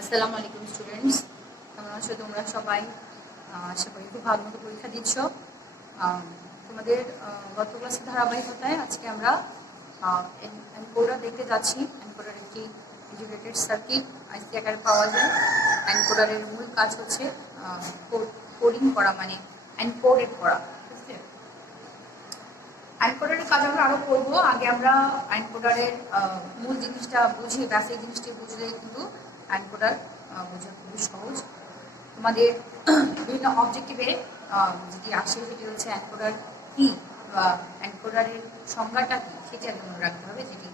আসসালামু আলাইকুম স্টুডেন্টস, কেমন আছো তোমরা সবাই? আশা করি খুব ভালো মতো পরীক্ষা দিচ্ছ। তোমাদের গত ক্লাসের ধারাবাহিকতায় আজকে আমরা এনকোডার দেখতে যাচ্ছি। এনকোডার একটি ইন্টিগ্রেটেড সার্কিট আইসি আকারে পাওয়া যায়। এনকোডারের মূল কাজ হচ্ছে কোডিং করা, মানে এনকোডেড করা। ঠিক আছে, এনকোডারের কাজ আমরা আরো করবো। আগে আমরা এনকোডারের মূল জিনিসটা বুঝি, বেসিক জিনিসটি বুঝলে কিন্তু এনকোডার বোঝা খুবই সহজ। তোমাদের বিভিন্ন অবজেক্টিভে যদি আসে সেটি হচ্ছে এনকোডার কি বা এনকোডারের সংজ্ঞাটা কি, সেটি আগে মনে রাখতে হবে, যেটি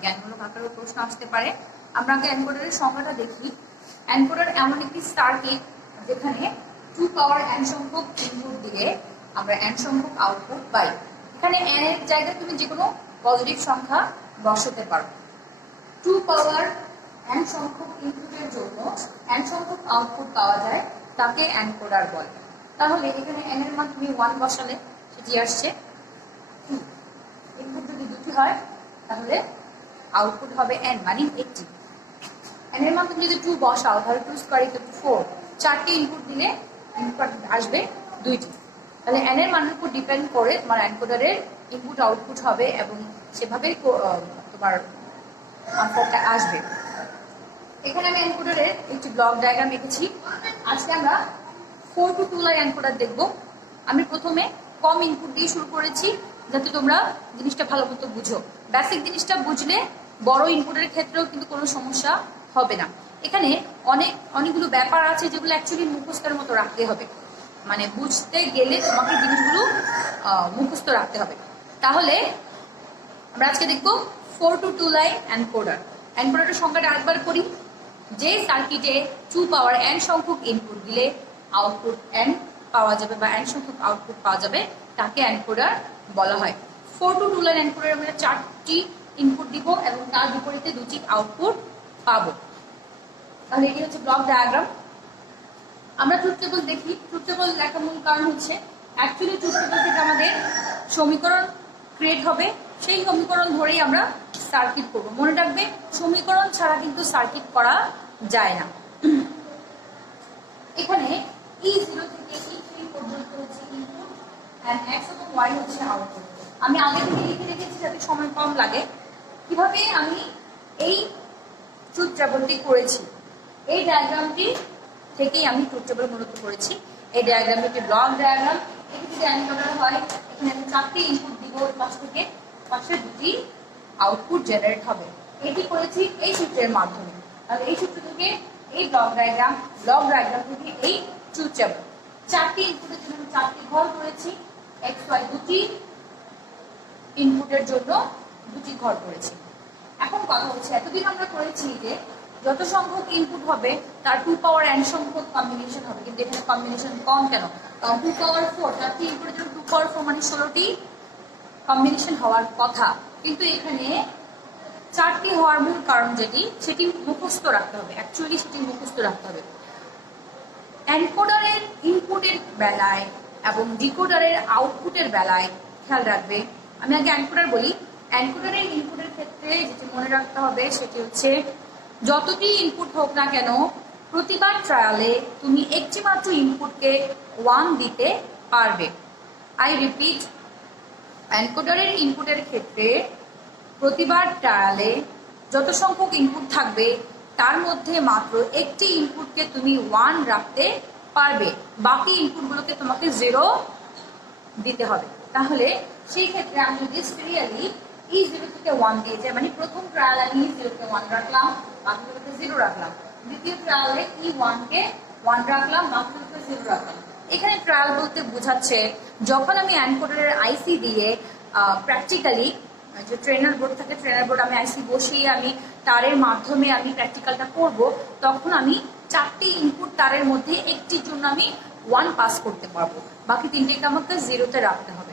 জ্ঞানমূলক আকারেও প্রশ্ন আসতে পারে। আমরা আগে এনকোডারের সংজ্ঞাটা দেখি। এনকোডার এমন একটি সার্কিট যেখানে 2 পাওয়ার n সংখ্যক ইনপুট দিলে আমরা n সংখ্যক আউটপুট পাই। এখানে n এর জায়গায় তুমি যে কোনো পজিটিভ সংখ্যা বসাতে পারো। 2 পাওয়ার n সংখ্যক ইনপুটের জন্য n সংখ্যক আউটপুট পাওয়া যায়, তাকে এনকোডার বলে। তাহলে এখানে n এর মান তুমি 1 বসালে সেটি আসছে 2। ইনপুট যদি দুটি হয় তাহলে আউটপুট হবে n, মানে একটি। n এর মান তুমি যদি 2 বসাও তাহলে 2 স্কয়ার ইকুয়াল টু 4। 4টি ইনপুট দিলে ইনপুট আসবে 2টি। তাহলে n এর মানের উপর ডিপেন্ড করে তোমার এনকোডারের ইনপুট আউটপুট হবে এবং সেভাবেই তোমার আনসারটা আসবে। এখানে আমি এনকোডারের একটি ব্লক ডায়াগ্রাম এঁকেছি। আজকে আমরা 4 to 2 লাইন এনকোডার দেখব। আমি প্রথমে কম ইনপুট দিয়ে শুরু করেছি যাতে তোমরা জিনিসটা ভালো মতো বুঝো। বেসিক জিনিসটা বুঝলে বড় ইনপুটের ক্ষেত্রেও কিন্তু কোনো সমস্যা হবে না। এখানে অনেকগুলো ব্যাপার আছে যেগুলো অ্যাকচুয়ালি মুখস্থের মতো রাখতে হবে, মানে বুঝতে গেলে তোমাকে জিনিসগুলো মুখস্থ রাখতে হবে। তাহলে আমরা আজকে দেখব 4 to 2 লাইন এনকোডার। এনকোডারের সংখ্যাটা আরেকবার করি। যে সার্কিটে 2 পাওয়ার n সংখ্যক ইনপুট দিলে আউটপুট n পাওয়া যাবে বা n সংখ্যক আউটপুট পাওয়া যাবে, তাকে এনকোডার বলা হয়। 4 to 2 লাইন এনকোডারে আমরা 4টি ইনপুট দিব এবং তার বিপরীতে 2টি আউটপুট পাবো। তাহলে এটি হচ্ছে ব্লক ডায়াগ্রাম। আমরা ট্রুথ টেবল দেখি। ট্রুথ টেবল লেখার মূল কারণ হচ্ছে অ্যাকচুয়ালি ট্রুথ টেবল থেকে আমাদের সমীকরণ ক্রিয়েট হবে, সেই সমীকরণ ধরেই আমরা সার্কিট করব। মনে রাখবে, সমীকরণ ছাড়া কিন্তু সার্কিট করা যায় না। এখানে E0 থেকে E3 পর্যন্ত হচ্ছে ইনপুট এন্ড x এবং y হচ্ছে আউটপুট। আমি আগে থেকে লিখে রেখেছি যাতে সময় কম লাগে। কিভাবে আমি এই ট্রুথ টেবলটি করেছি, এই ডায়াগ্রামটি থেকেই আমি ট্রুথ টেবল মূলত করেছি। এই ডায়াগ্রামটি একটি ব্লক ডায়াগ্রাম। এটি যদি এনকোডার হয়, এখানে আমি 4টি ইনপুট দিব, পাশ থেকে পাশে 2টি আউটপুট জেনারেট হবে। এটি করেছি এই সূত্রের মাধ্যমে। তাহলে এই সূত্র থেকে এই ব্লক ডায়াগ্রাম থেকে এই ট্রুথ টেবল। 4টি ইনপুটের জন্য 4টি ঘর করেছি, x y 2টি ইনপুটের জন্য 2টি ঘর করেছি। এখন কথা হচ্ছে, এতদিন আমরা করেছি যে যত সংখ্যক ইনপুট হবে তার 2 পাওয়ার n সংখ্যক কম্বিনেশন হবে, কিন্তু এখানে কম্বিনেশন কম কেন? কারণ 2 পাওয়ার 4, 4টি ইনপুটের জন্য 2 পাওয়ার 4 মানে 16টি কম্বিনেশন হওয়ার কথা, কিন্তু এখানে 4টি হওয়ার মূল কারণ সেটি মুখস্থ রাখতে হবে। অ্যাকচুয়ালি সেটি মুখস্থ রাখতে হবে। এনকোডারের ইনপুটের বেলায় এবং ডিকোডারের আউটপুটের বেলায় খেয়াল রাখবে। আমি আগে এনকোডার বলি। এনকোডারের ইনপুটের ক্ষেত্রে যেটি মনে রাখতে হবে সেটি হচ্ছে, যতটি ইনপুট হোক না কেন প্রতিবার ট্রায়ালে তুমি একটি মাত্র ইনপুটকে 1 দিতে পারবে। আই রিপিট, এনকোডারের ইনপুটের ক্ষেত্রে প্রতিবার ট্রায়ালে যত সংখ্যক ইনপুট থাকবে তার মধ্যে মাত্র একটি ইনপুটকে তুমি 1 রাখতে পারবে, বাকি ইনপুটগুলোকে তোমাকে 0 দিতে হবে। তাহলে সেই ক্ষেত্রে আমি যদি সিরিয়ালি E0 থেকে 1 দিয়ে যাই, মানে প্রথম ট্রায়াল আমি E0 কে 1 রাখলাম, বাকিগুলোকে 0 রাখলাম। দ্বিতীয় ট্রায়ালে E1 কে 1 রাখলাম, বাকিগুলোকে 0 রাখলাম। এখানে ট্রায়াল বলতে বোঝাচ্ছে যখন আমি এনকোডারের আইসি দিয়ে প্র্যাকটিক্যালি, যে ট্রেনার বোর্ড থাকে, ট্রেনার বোর্ড আমি আইসি বসিয়ে আমি তারের মাধ্যমে আমি প্র্যাকটিক্যালটা করব, তখন আমি 4টি ইনপুট তারের মধ্যে একটির জন্য আমি 1 পাস করতে পারবো, বাকি 3টিকে আমাকে 0-তে রাখতে হবে।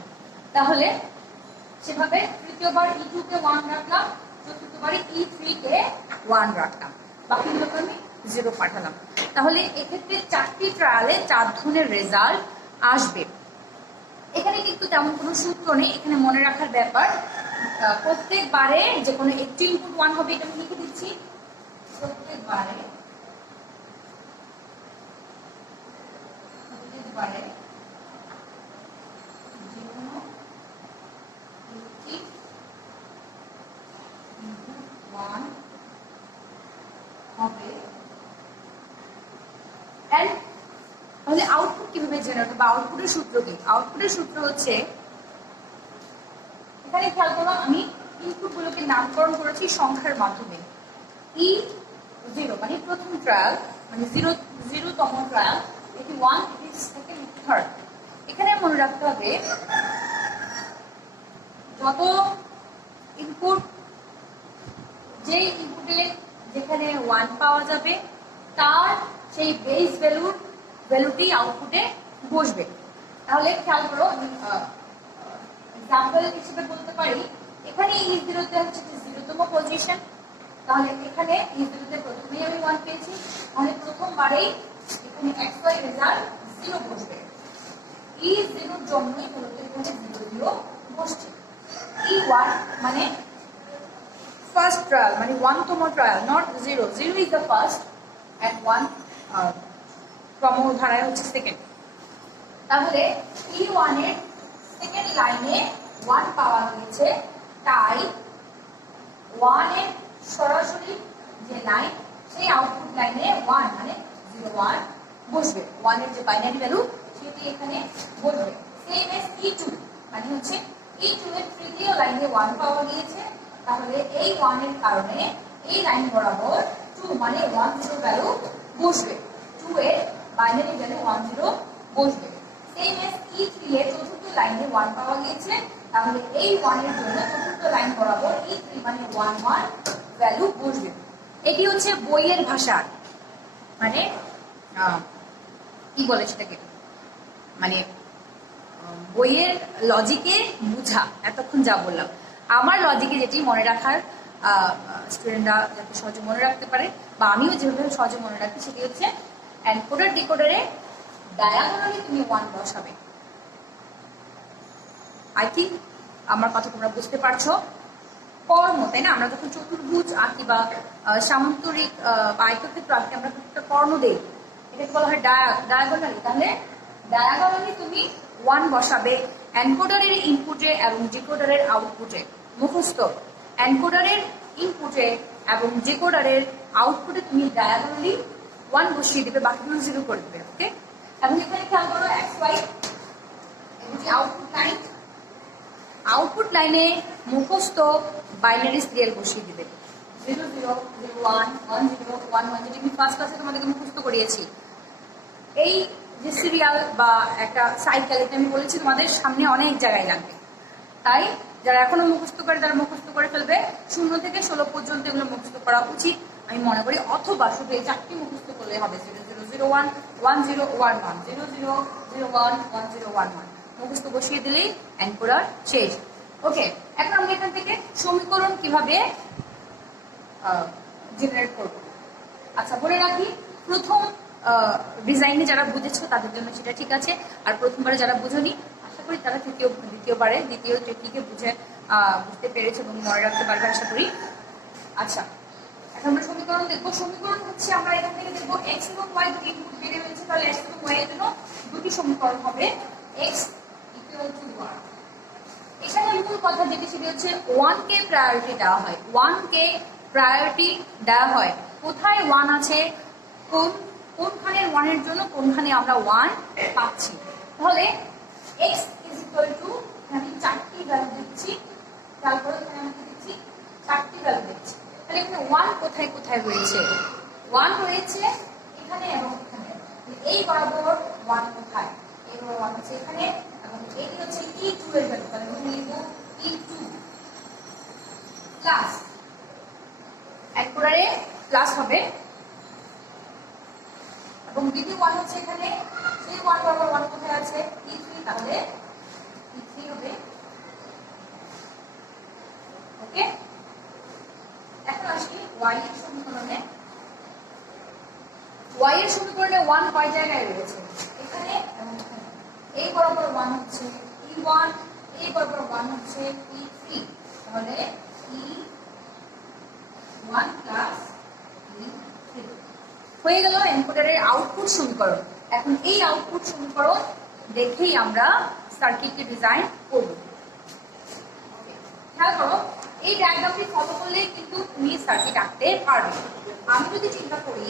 তাহলে সেভাবে তৃতীয়বার E2 কে 1 রাখলাম, চতুর্থবারে E3 কে 1 রাখলাম, বাকিগুলোকে আমি 0 পাঠালাম। তাহলে এক্ষেত্রে 4টি ট্রায়ালে 4 ধরনের রেজাল্ট আসবে। এখানে কিন্তু তেমন কোনো সূত্র নেই। এখানে মনে রাখার ব্যাপার, প্রত্যেকবারে যে কোনো একটি ইনপুট 1 হবে, এটা আমি লিখে দিচ্ছি। প্রত্যেকবারে পারে 1 হবে। তাহলে আউটপুট কিভাবে জেনারেট হবে? আউটপুটের সূত্র কি? আউটপুটের সূত্র হচ্ছে, এখানে খেয়াল করো আমি ইনপুটগুলোকে নামকরণ করেছি সংখ্যার মাধ্যমে। E0 মানে প্রথম ট্রায়াল, মানে 0তম ট্রায়াল, এটি 1, এটি সেকেন্ড, থার্ড। এখানে মনে রাখতে হবে যত ইনপুট, যে ইনপুটে যেখানে 1 পাওয়া যাবে তার সেই বেস ভ্যালুটি আউটপুটে বসবে। তাহলে খেয়াল করো, এক্সাম্পল হিসেবে বলতে পারি, এখানে E0 তে হচ্ছে 0তম পজিশন, তাহলে এখানে E0 তে প্রথমেই আমি 1 পেয়েছি, তাহলে প্রথমবারেই এখানে xy রেজাল্ট 0 বসবে। E0 এর জন্যই মূলত এখানে 0 0 বসছে। E1 মানে ফার্স্ট ট্রায়াল, মানে 1তম trial, not 0 0 is the first and 1 ক্রমধারায় হচ্ছে সেকেন্ড। তাহলে E1 এর সেকেন্ড লাইনে 1 পাওয়া গিয়েছে, তাই 1 এর সরাসরি যে লাইন, সেই আউটপুট লাইনে 1 মানে 0 1 বসবে। 1 এর যে বাইনারি ভ্যালু সেটি এখানে বসবে। সেম এস E2 মানে হচ্ছে E2 এর তৃতীয় লাইনে 1 পাওয়া গিয়েছে, তাহলে এই 1 এর কারণে এই লাইন বরাবর 2 মানে 1 0 ভ্যালু বসবে। 2 এর বাইনারি ভ্যালু 1 0 বসবে। সেম এস E3 এর চতুর্থ লাইনে 1 পাওয়া গিয়েছে, তাহলে এই 1 এর জন্য চতুর্থ লাইন বরাবর E3 মানে 1 1 ভ্যালু বসবে। এটি হচ্ছে বইয়ের ভাষা, মানে কি বলে সেটাকে, মানে বইয়ের লজিকে বুঝা। এতক্ষণ যা বললাম আমার লজিকে যেটি মনে রাখার, স্টুডেন্টরা যাতে সহজে মনে রাখতে পারে, বা আমিও যেভাবে সহজে মনে রাখি, সেটি হচ্ছে এনকোডার ডিকোডারে ডায়াগোনালি তুমি 1 বসাবে। আই থিঙ্ক আমার কথা তোমরা বুঝতে পারছো। কর্ম, তাই না? আমরা যখন চতুর্ভুজ আঁকি বা সামান্তরিক আয়তক্ষেত্র আঁকি, আমরা একটা কর্ণ দেই, এটাকে বলা হয় ডায়াগোনালি। তাহলে ডায়াগোনালি তুমি 1 বসাবে এনকোডারের ইনপুটে এবং ডিকোডারের আউটপুটে। মুখস্থ, এনকোডারের ইনপুটে এবং ডিকোডারের আউটপুটে তুমি ডায়াগোনালি 1 বসিয়ে দেবে, বাকিগুলো 0 করে দেবে। ওকে? এবং এখানে খেয়াল করো xy এটি আউটপুট লাইন, আউটপুট লাইনে মুখস্থ বাইনারি সিরিয়াল বসিয়ে দিবে। 0 0 0 1 1 0 1 1, যেটা আমি ফার্স্ট ক্লাসে তোমাদেরকে মুখস্থ করিয়েছি। এই যে সিরিয়াল বা একটা সাইকেল, এটা আমি বলেছি তোমাদের সামনে অনেক জায়গায় লাগবে, তাই যারা এখনো মুখস্থ করে তারা মুখস্থ করে ফেলবে। 0 থেকে 16 পর্যন্ত এগুলো মুখস্থ করা উচিত আমি মনে করি, অথবা শুধু এই 4টি মুখস্থ করলে হবে। 0 0 0 1 1 0 1 1 0 0 0 1 1 0 1 1 মুখস্থ বসিয়ে দিলেই এনকোডার শেষ। ওকে, এখন আমরা এখান থেকে সমীকরণ কিভাবে জেনারেট করব। আচ্ছা, বলে রাখি, প্রথম ডিজাইনে যারা বুঝেছো তাদের জন্য সেটা ঠিক আছে, আর প্রথমবারে যারা বুঝোনি, আশা করি তারা দ্বিতীয় টেকনিকে বুঝতে পেরেছে এবং মনে রাখতে পারবে আশা করি। আচ্ছা, এখন আমরা সমীকরণ দেখবো। সমীকরণ হচ্ছে, আমরা এখান থেকে দেখবো x এবং y দুটি ইনপুট বেড়ে হয়েছে, তাহলে x এবং y এর জন্য দুটি সমীকরণ হবে। x equal to 1। এখানে মূল কথা যেটি, সেটি হচ্ছে 1কে প্রায়োরিটি দেওয়া হয়। 1কে প্রায়োরিটি দেওয়া হয়। কোথায় 1 আছে, কোনখানে 1 এর জন্য কোনখানে আমরা 1 পাচ্ছি। তাহলে x ইজ ইকুয়াল টু, আমি 4টি ভ্যালু দিচ্ছি, তারপরে এখানে আমি দিচ্ছি 4টি ভ্যালু দিচ্ছি। তাহলে এখানে 1 কোথায় কোথায় রয়েছে? 1 রয়েছে এখানে এবং এখানে। এই বরাবর 1 কোথায়? এই বরাবর 1 আছে এখানে, এবং এটি হচ্ছে E2 এর ভ্যালু। তাহলে এখানে লিখব E2 প্লাস, এনকোডারে প্লাস হবে, এবং দ্বিতীয় 1 হচ্ছে এখানে, সেই 1 বরাবর 1 কোথায় আছে? E3, তাহলে E3 হবে। ওকে, এখন আসি y এর সমীকরণে। y এর সমীকরণে 1 কয় জায়গায় রয়েছে? এখানে এবং এখানে। এই বরাবর 1 হচ্ছে E1, এই বরাবর 1 হচ্ছে E3, তাহলে E1 প্লাস E3 হয়ে গেল এনকোডারের আউটপুট সমীকরণ। এখন এই আউটপুট সমীকরণ দেখেই আমরা সার্কিটকে ডিজাইন করব। খেয়াল করো, এই ডায়াগ্রামটি ফলো করলেই কিন্তু তুমি সার্কিট আঁকতে পারবে। আমি যদি চিন্তা করি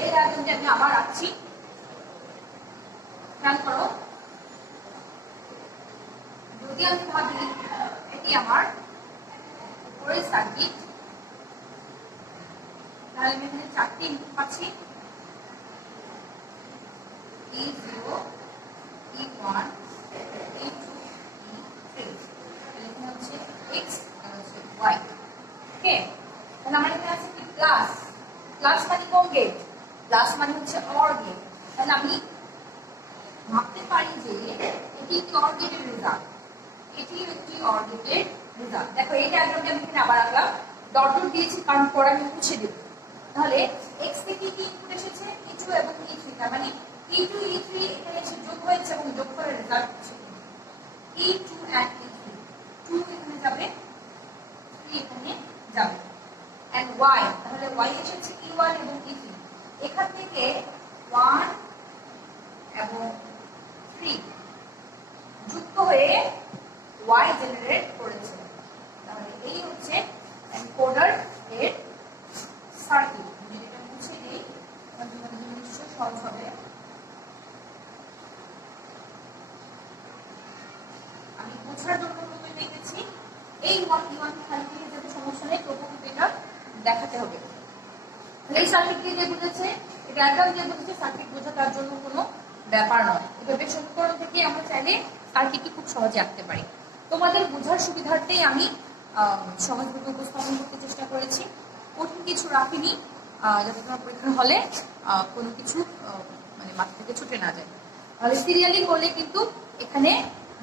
এই ডায়াগ্রামটি আমি আবার আঁকছি, খেয়াল করো, যদি আমি ভাবি এটি আমার উপরের সার্কিট, তাহলে আমি এখানে 4টি ইনপুট পাচ্ছি, E0, E1, E2, E3, এখানে হচ্ছে X আর হচ্ছে Y। ওকে, তাহলে আমার এখানে আছে কি প্লাস, প্লাস মানে কোন গেট, প্লাস মানে হচ্ছে অর গেট। তাহলে আমি ভাবতে পারি যে এটি একটি অর গেটের রেজাল্ট, এটি একটি অর গেটের রেজাল্ট। দেখো এই ডায়াগ্রামটা আমি এখানে আবার আঁকলাম, ডট ডট দিয়েছি কারণ পরে আমি মুছে দেব। তাহলে X থেকে কি ইনপুট এসেছে, E2 এবং E3, তার মানে E2 E3 এখানে এসে যোগ হয়েছে এবং যোগ করে রেজাল্ট হচ্ছে E2 and E3, 2 এখানে যাবে, 3 এখানে যাবে, and Y, তাহলে Y এসেছে E1 এবং E3, এখান থেকে 1 এবং 3 যুক্ত হয়ে Y জেনারেট করেছে। তাহলে এই হচ্ছে এনকোডার এর সার্কিট। যদি এটা মুছে দিই তাহলে তোমাদের জন্য নিশ্চয়ই সহজ হবে। আমি বোঝার জন্য প্রথমে দেখেছি এই E1 খালি থেকে যাতে সমস্যা নেই, তবু কিন্তু এটা দেখাতে হবে। এই সার্কিট দিয়ে যে বুঝেছে, এই ডায়াগ্রাম দিয়ে বুঝেছে, সার্কিট বোঝা তার জন্য কোনো ব্যাপার নয়। এভাবে সমীকরণ থেকে আমরা চাইলে সার্কিটটি খুব সহজে আঁকতে পারি। তোমাদের বোঝার সুবিধার্থেই আমি সহজভাবে উপস্থাপন করতে চেষ্টা করেছি, কঠিন কিছু রাখিনি, যাতে তোমার পরীক্ষার হলে কোনো কিছু মানে মাথা থেকে ছুটে না যায়। তাহলে সিরিয়ালি করলে কিন্তু এখানে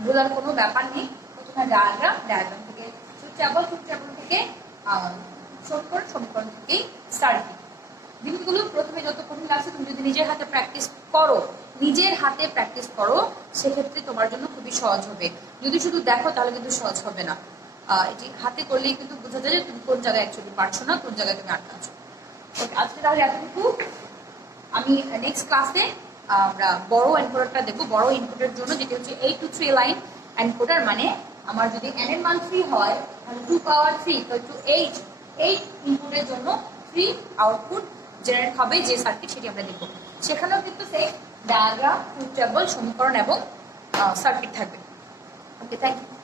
বোঝার কোনো ব্যাপার নেই। প্রথমে ডায়াগ্রাম, ডায়াগ্রাম থেকে ট্যাবল থেকে সমীকরণ থেকেই সার্কিট। জিনিসগুলো প্রথমে যত কঠিন লাগছে তুমি যদি নিজের হাতে প্র্যাকটিস করো সেক্ষেত্রে তোমার জন্য খুবই সহজ হবে। যদি শুধু দেখো তাহলে কিন্তু সহজ হবে না, এটি হাতে করলেই কিন্তু বোঝা যায় যে তুমি কোন জায়গায় অ্যাকচুয়ালি পারছো না, কোন জায়গায় তুমি আটকাচ্ছ। ওকে, আজকে তাহলে এতটুকু। আমি নেক্সট ক্লাসে আমরা বড় এনকোডারটা দেখবো। বড় ইনপুটের জন্য যেটি হচ্ছে 8 to 3 লাইন এনকোডার, মানে আমার যদি n এর মান 3 হয় তাহলে 2 power 3 টু 8 ইনপুটের জন্য 3 আউটপুট জেনারেট হবে যে সার্কিট, সেটি আমরা দেখবো। সেখানেও কিন্তু সেই ডায়াগ্রাম, ট্রুথ টেবল, সমীকরণ এবং সার্কিট থাকবে। ওকে, থ্যাংক ইউ।